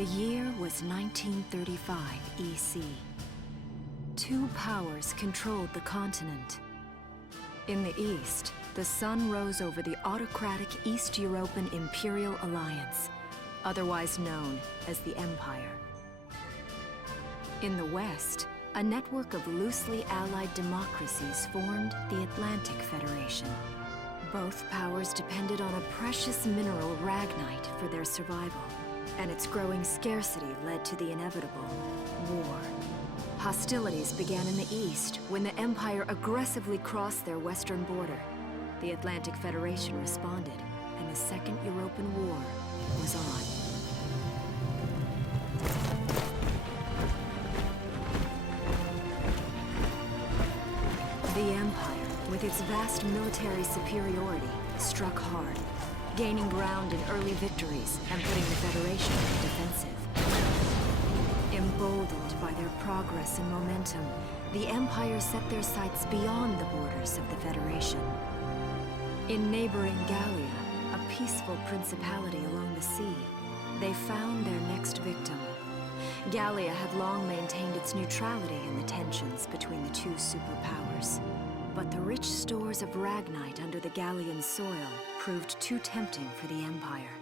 The year was 1935 EC. Two powers controlled the continent. In the east, the sun rose over the autocratic East European Imperial Alliance, otherwise known as the Empire. In the west, a network of loosely allied democracies formed the Atlantic Federation. Both powers depended on a precious mineral ragnite for their survival, and its growing scarcity led to the inevitable war. Hostilities began in the east when the Empire aggressively crossed their western border. The Atlantic Federation responded, and the Second European War was on. The Empire, with its vast military superiority, struck hard, gaining ground in early victories and putting the Federation on the defensive. Emboldened by their progress and momentum, the Empire set their sights beyond the borders of the Federation. In neighboring Gallia, a peaceful principality along the sea, they found their next victim. Gallia had long maintained its neutrality in the tensions between the two superpowers. But the rich stores of ragnite under the Gallian soil proved too tempting for the Empire.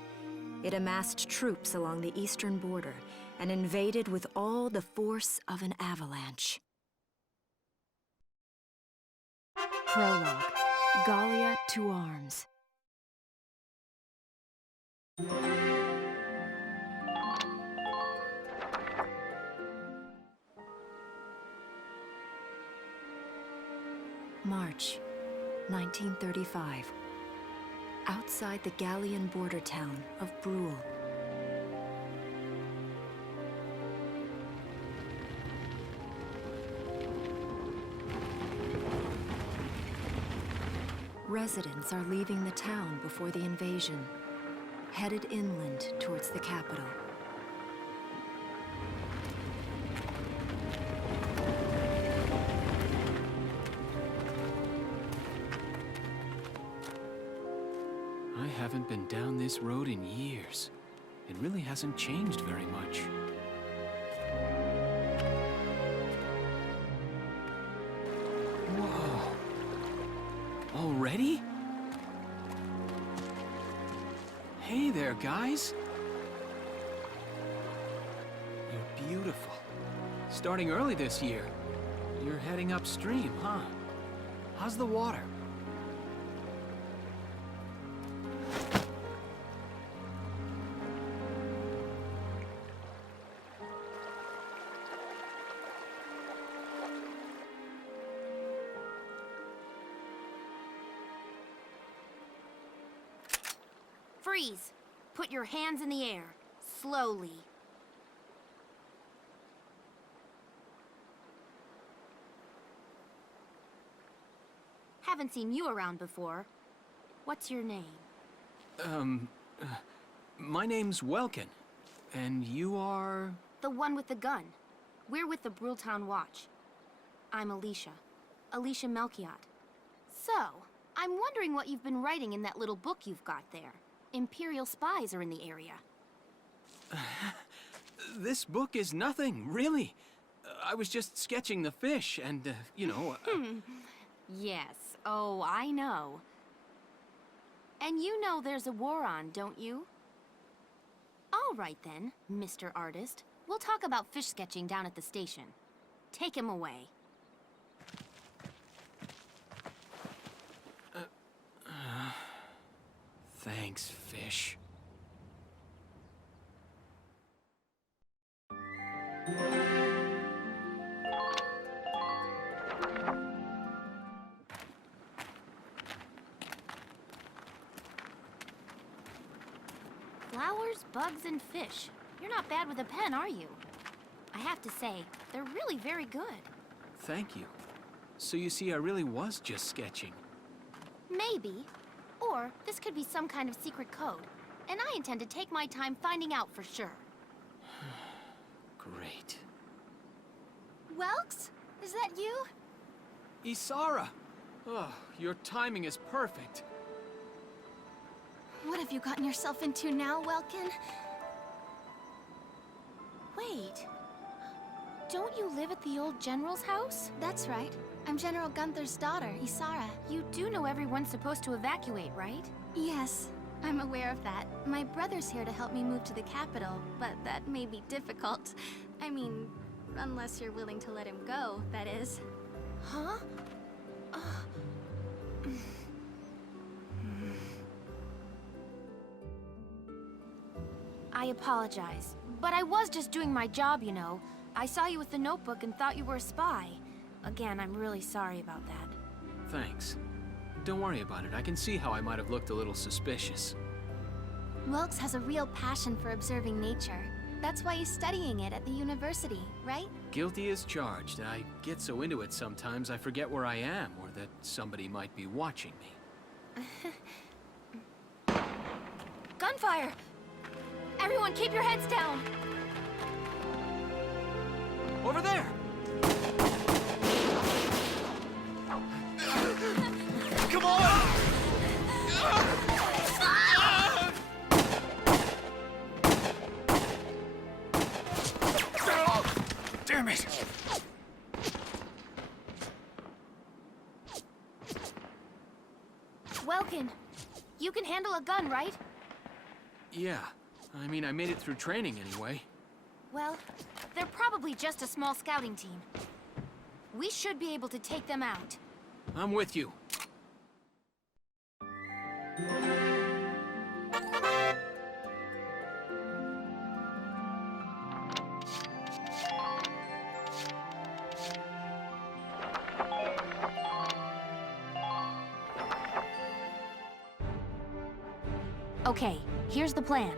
It amassed troops along the eastern border and invaded with all the force of an avalanche. Prologue. Gallia to arms. March, 1935. Outside the Gallian border town of Brule. Residents are leaving the town before the invasion, headed inland towards the capital. I haven't been down this road in years. It really hasn't changed very much. Whoa! Already? Hey there, guys! You're beautiful. Starting early this year. You're heading upstream, huh? How's the water? Freeze! Put your hands in the air. Slowly. Haven't seen you around before. What's your name? My name's Welkin. And you are... The one with the gun. We're with the Bruletown Watch. I'm Alicia. Alicia Melchiot. So, I'm wondering what you've been writing in that little book you've got there. Imperial spies are in the area. This book is nothing, really. I was just sketching the fish and, you know... Yes. Oh, I know. And you know there's a war on, don't you? All right then, Mr. Artist. We'll talk about fish sketching down at the station. Take him away. Thanks, fish. Flowers, bugs, and fish. You're not bad with a pen, are you? I have to say, they're really very good. Thank you. So you see, I really was just sketching. Maybe. Or this could be some kind of secret code. And I intend to take my time finding out for sure. Great. Welks? Is that you? Isara! Oh, your timing is perfect. What have you gotten yourself into now, Welkin? Wait. Don't you live at the old general's house? That's right. I'm General Gunther's daughter, Isara. You do know everyone's supposed to evacuate, right? Yes, I'm aware of that. My brother's here to help me move to the capital, but that may be difficult. I mean, unless you're willing to let him go, that is. Huh? I apologize, but I was just doing my job, you know. I saw you with the notebook and thought you were a spy. Again, I'm really sorry about that. Thanks. Don't worry about it. I can see how I might have looked a little suspicious. Wilkes has a real passion for observing nature. That's why he's studying it at the university, right? Guilty as charged. I get so into it sometimes I forget where I am or that somebody might be watching me. Gunfire! Everyone keep your heads down! Over there! Come on! Damn it! Welkin, you can handle a gun, right? Yeah. I mean, I made it through training anyway. Well, they're probably just a small scouting team. We should be able to take them out. I'm with you. Okay, here's the plan.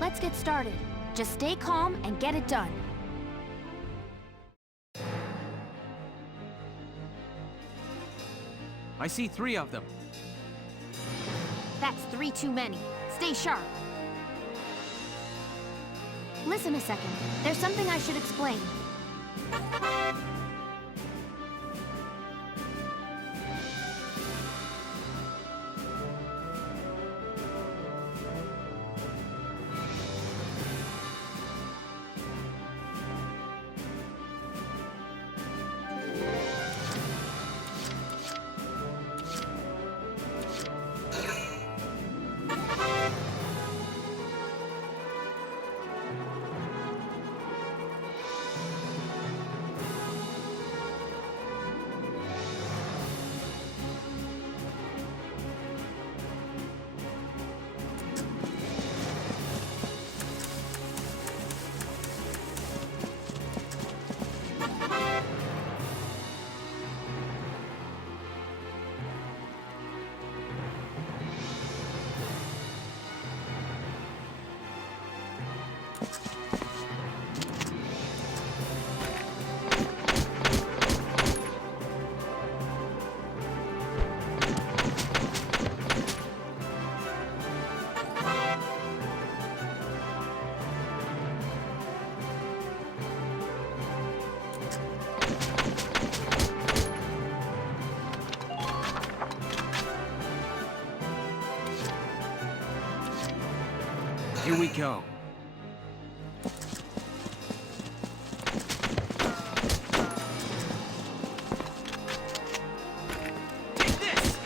Let's get started. Just stay calm and get it done. I see 3 of them. That's 3 too many. Stay sharp. Listen a second. There's something I should explain. Here we go. Take this!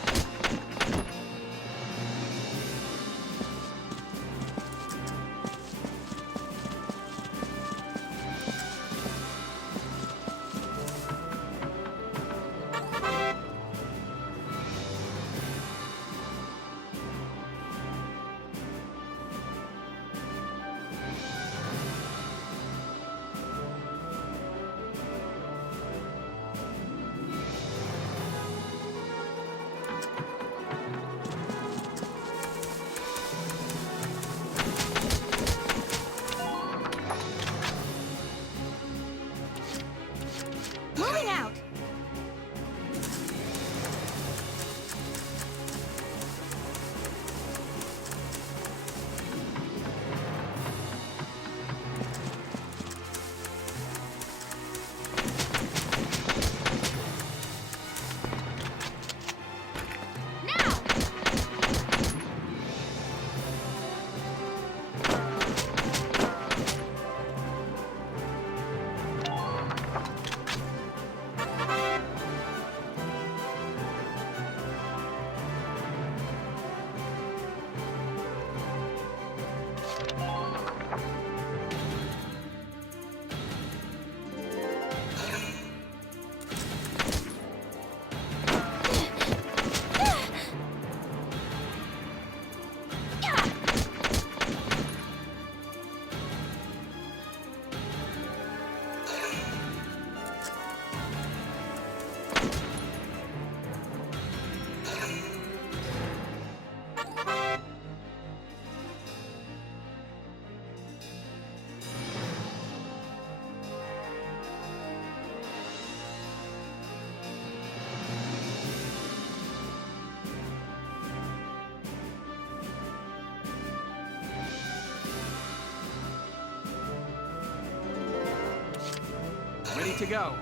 to go.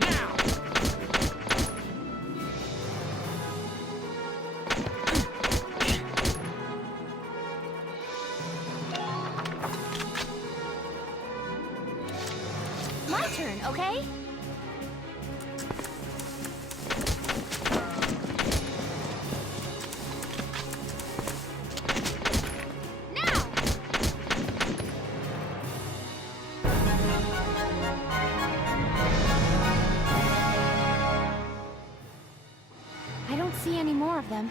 Now! My turn, okay? Now! I don't see any more of them.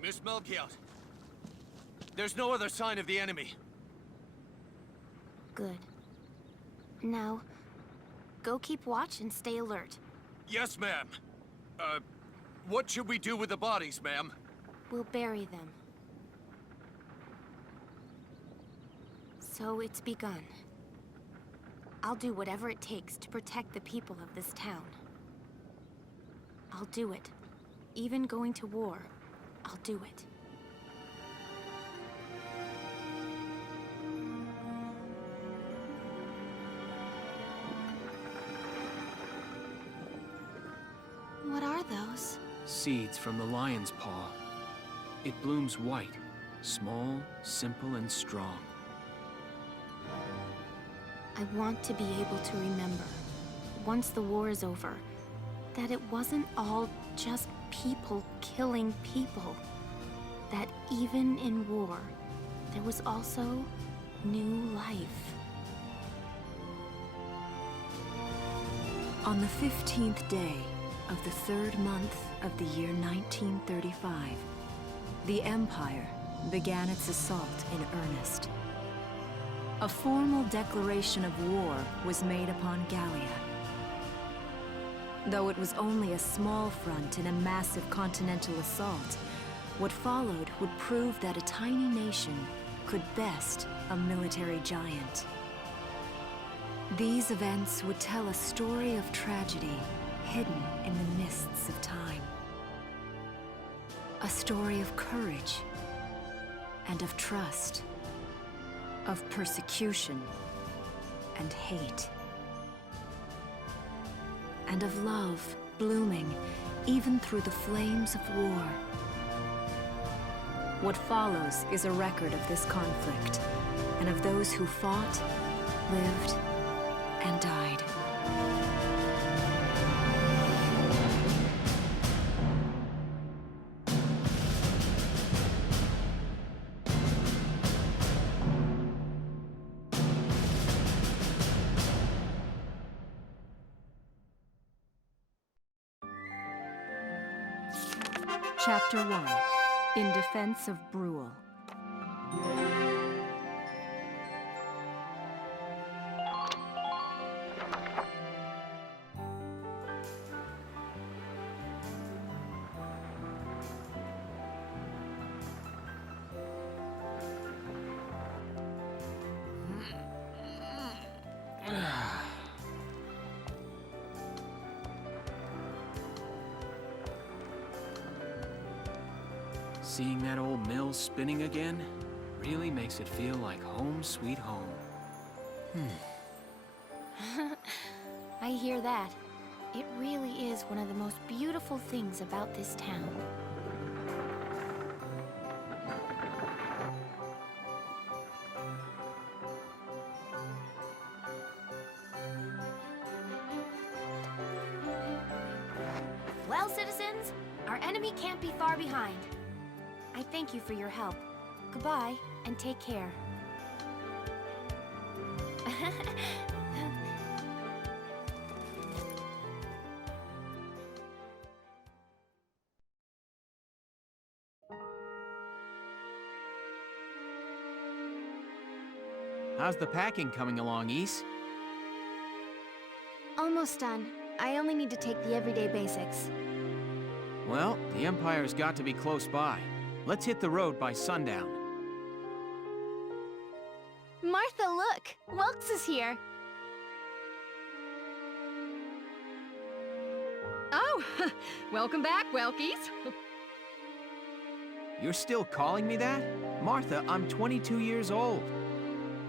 Miss Melchiot, there's no other sign of the enemy. Good. Now, go keep watch and stay alert. Yes, ma'am. What should we do with the bodies, ma'am? We'll bury them. So it's begun. I'll do whatever it takes to protect the people of this town. I'll do it. Even going to war, I'll do it. What are those? Seeds from the lion's paw. It blooms white, small, simple, and strong. I want to be able to remember, once the war is over, that it wasn't all just people killing people. That even in war, there was also new life. On the 15th day of the 3rd month of the year 1935, the Empire began its assault in earnest. A formal declaration of war was made upon Gallia. Though it was only a small front in a massive continental assault, what followed would prove that a tiny nation could best a military giant. These events would tell a story of tragedy hidden in the mists of time. A story of courage and of trust, of persecution and hate, and of love blooming even through the flames of war. What follows is a record of this conflict and of those who fought, lived, and died. Chapter 1. In Defense of Brule. Seeing that old mill spinning again really makes it feel like home sweet home. I hear that. It really is one of the most beautiful things about this town. Well, citizens, our enemy can't be far behind. I thank you for your help. Goodbye, and take care. How's the packing coming along, Ys? Almost done. I only need to take the everyday basics. Well, the Empire's got to be close by. Let's hit the road by sundown. Martha, look! Welks is here! Oh, welcome back, Welkies. You're still calling me that? Martha, I'm 22 years old.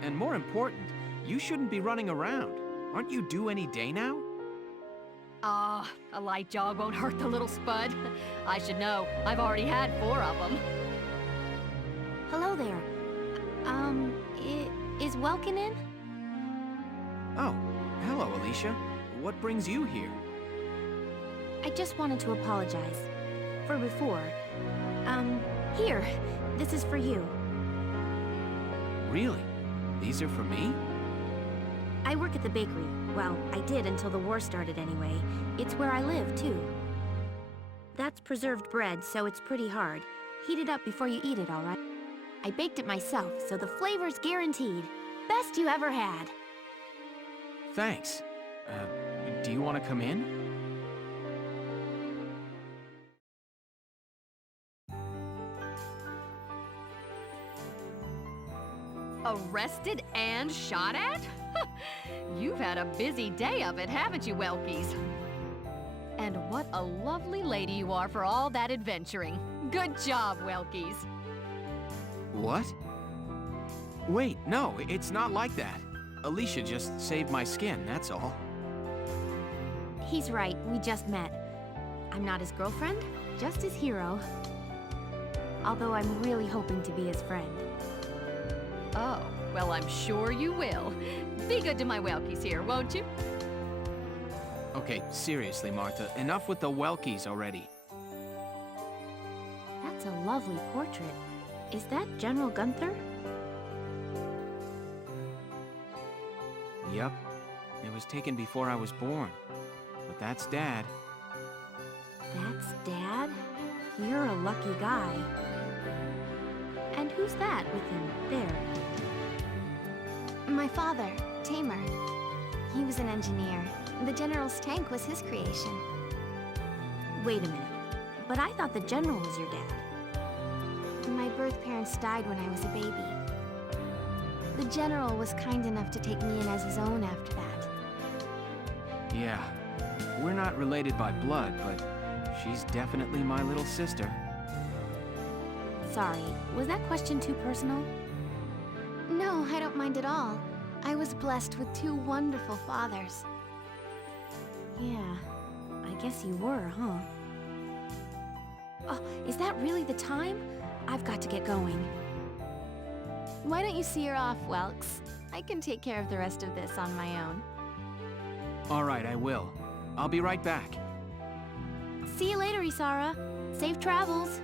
And more important, you shouldn't be running around. Aren't you due any day now? Ah, a light jog won't hurt the little spud. I should know. I've already had 4 of them. Hello there. Is Welkin in? Oh, hello, Alicia. What brings you here? I just wanted to apologize. For before. Here. This is for you. Really? These are for me? I work at the bakery. Well, I did until the war started anyway. It's where I live, too. That's preserved bread, so it's pretty hard. Heat it up before you eat it, all right? I baked it myself, so the flavor's guaranteed. Best you ever had. Thanks. Do you want to come in? Arrested and shot at? You've had a busy day of it, haven't you, Welkies? And what a lovely lady you are for all that adventuring. Good job, Welkies. What? Wait, no, it's not like that. Alicia just saved my skin, that's all. He's right, we just met. I'm not his girlfriend, just his hero. Although I'm really hoping to be his friend. Oh, well, I'm sure you will. Be good to my Welkies here, won't you? Okay, seriously, Martha, enough with the Welkies already. That's a lovely portrait. Is that General Gunther? Yep. It was taken before I was born. But that's Dad. That's Dad? You're a lucky guy. And who's that with him there? My father, Tamer. He was an engineer. The General's tank was his creation. Wait a minute. But I thought the General was your dad. My birth parents died when I was a baby. The General was kind enough to take me in as his own after that. Yeah. We're not related by blood, but she's definitely my little sister. Sorry, was that question too personal? No, I don't mind at all. I was blessed with 2 wonderful fathers. Yeah, I guess you were, huh? Oh, is that really the time? I've got to get going. Why don't you see her off, Welks? I can take care of the rest of this on my own. All right, I will. I'll be right back. See you later, Isara. Safe travels.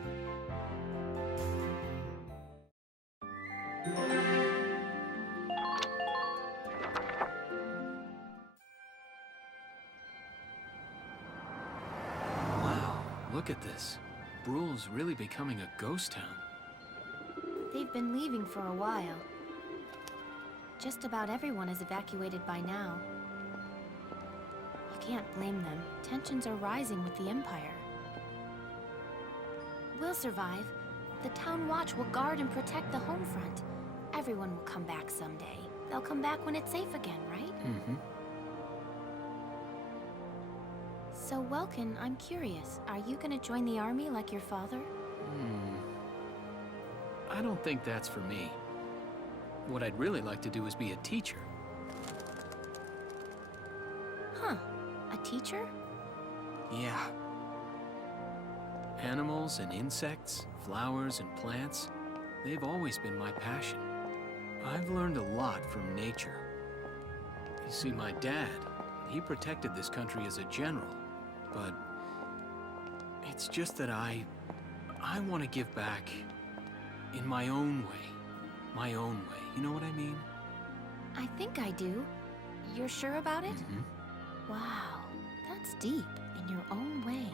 Wow, look at this. Bruhl's really becoming a ghost town. They've been leaving for a while. Just about everyone is evacuated by now. You can't blame them. Tensions are rising with the Empire. We'll survive. The Town Watch will guard and protect the home front. Everyone will come back someday. They'll come back when it's safe again, right? Mm-hmm. So, Welkin, I'm curious. Are you gonna join the army like your father? I don't think that's for me. What I'd really like to do is be a teacher. Huh. A teacher? Yeah. Animals and insects, flowers and plants, they've always been my passion. I've learned a lot from nature. You see, my dad, he protected this country as a general, but it's just that I want to give back in my own way. My own way, you know what I mean? I think I do. You're sure about it? Mm-hmm. Wow, that's deep in your own way.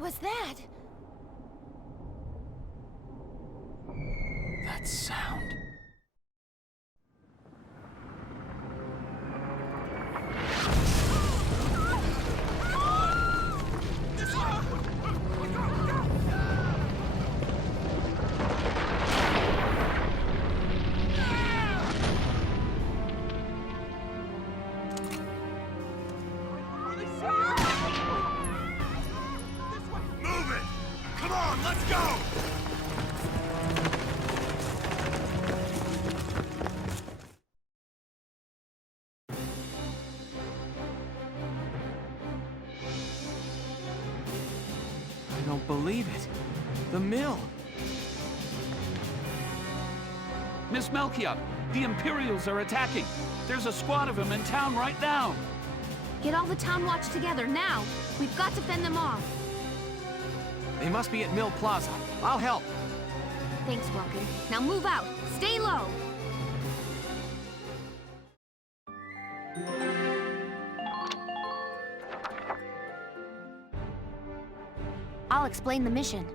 What was that? That sound. Move it! Come on, let's go! I don't believe it. The mill. Miss Melkia, the Imperials are attacking. There's a squad of them in town right now. Get all the town watch together now. We've got to fend them off. They must be at Mill Plaza. I'll help. Thanks, Vulcan. Now move out. Stay low. I'll explain the mission.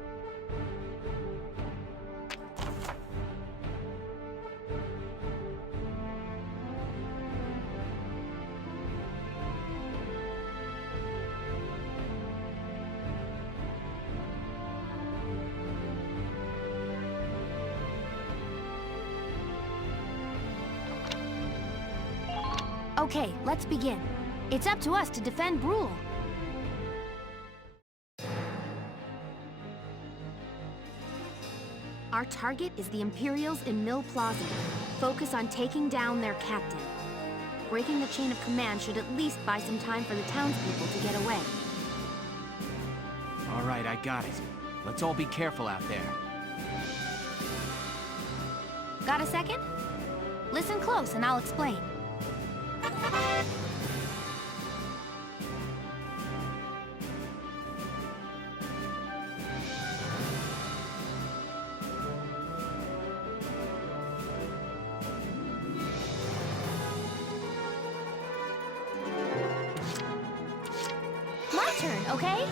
Okay, let's begin. It's up to us to defend Brule. Our target is the Imperials in Mill Plaza. Focus on taking down their captain. Breaking the chain of command should at least buy some time for the townspeople to get away. All right, I got it. Let's all be careful out there. Got a second? Listen close and I'll explain. My turn, okay?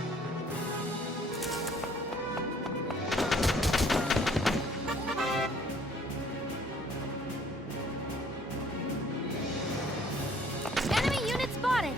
Enemy unit spotted!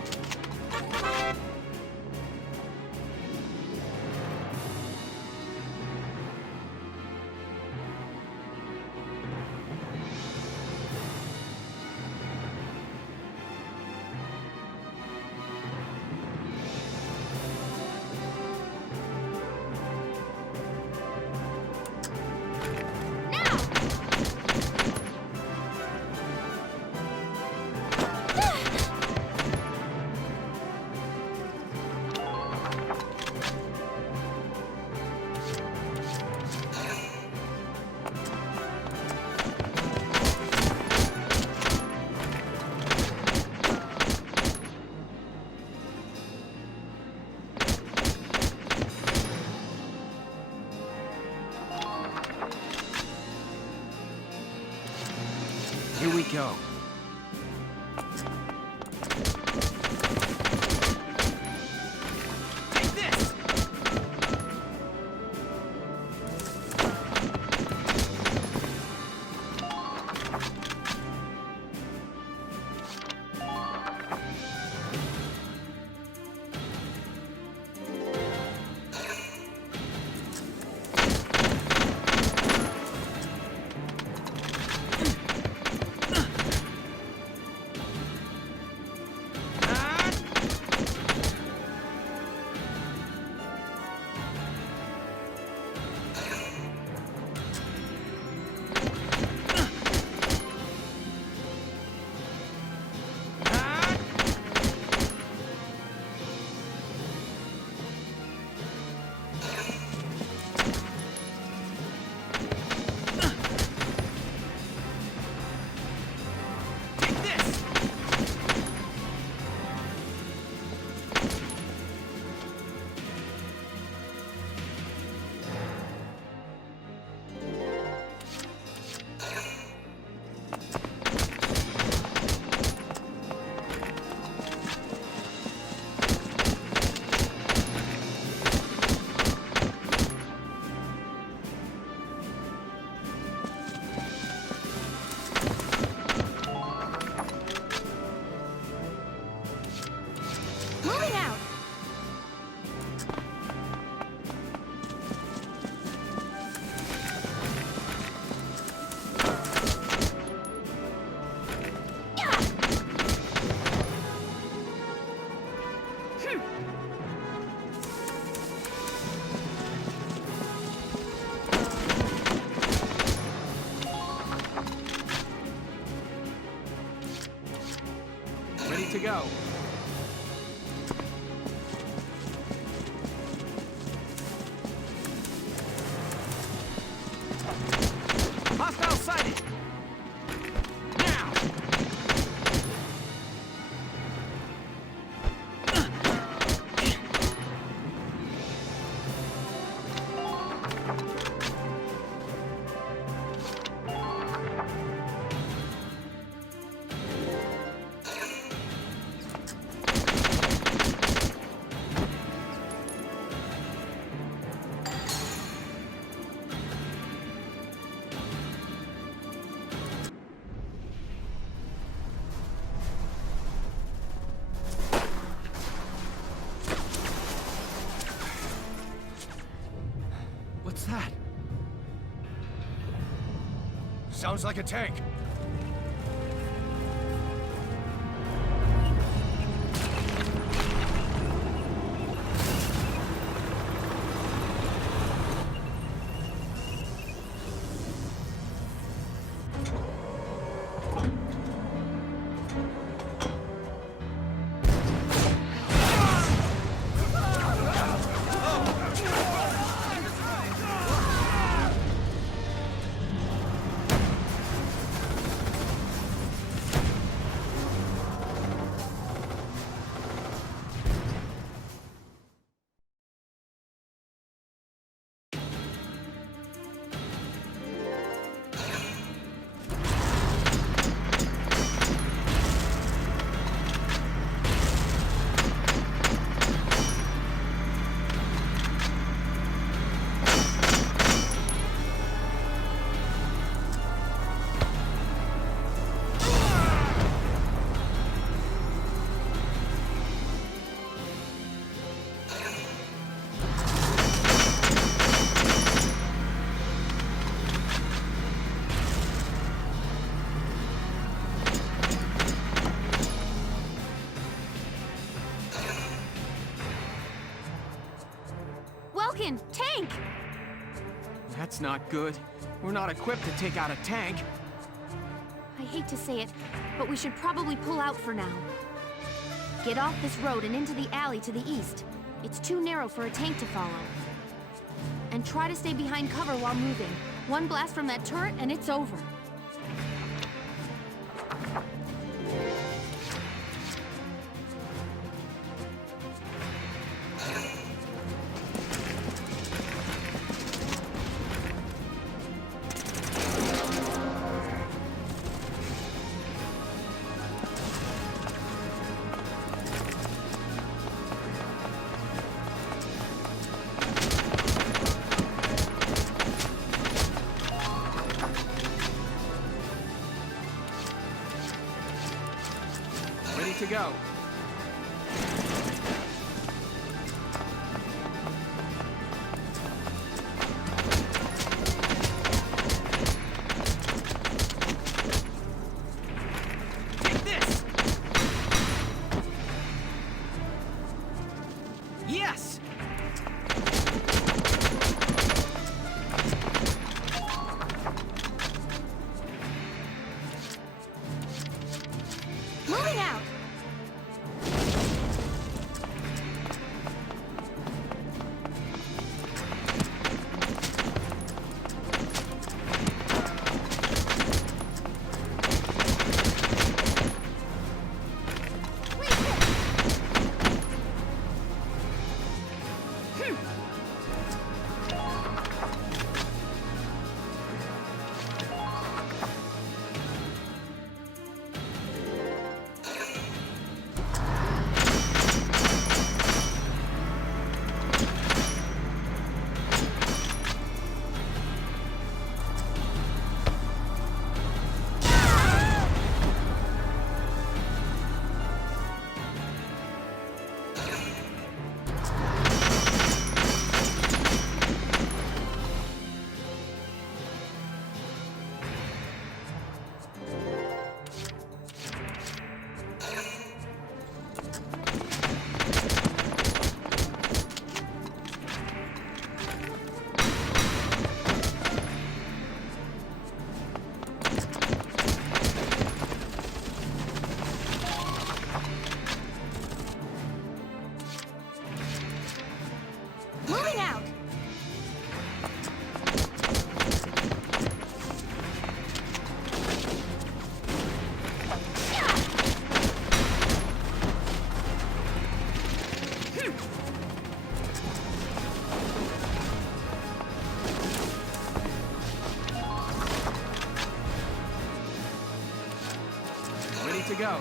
Here we go. Take this! What's that? Sounds like a tank. Welkin, tank! That's not good. We're not equipped to take out a tank. I hate to say it, but we should probably pull out for now. Get off this road and into the alley to the east. It's too narrow for a tank to follow. And try to stay behind cover while moving. One blast from that turret and it's over. Ready to go. Take this! Yes! Moving out! to go.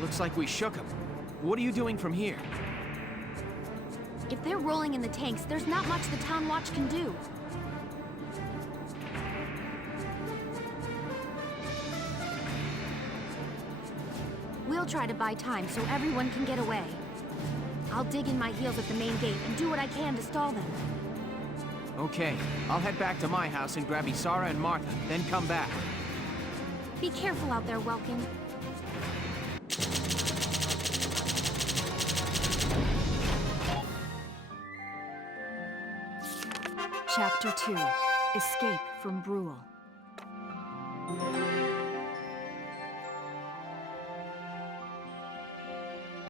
Looks like we shook him. What are you doing from here? If they're rolling in the tanks, there's not much the Town Watch can do. We'll try to buy time so everyone can get away. I'll dig in my heels at the main gate and do what I can to stall them. Okay, I'll head back to my house and grab Isara and Martha, then come back. Be careful out there, Welkin. Chapter 2. Escape from Brule.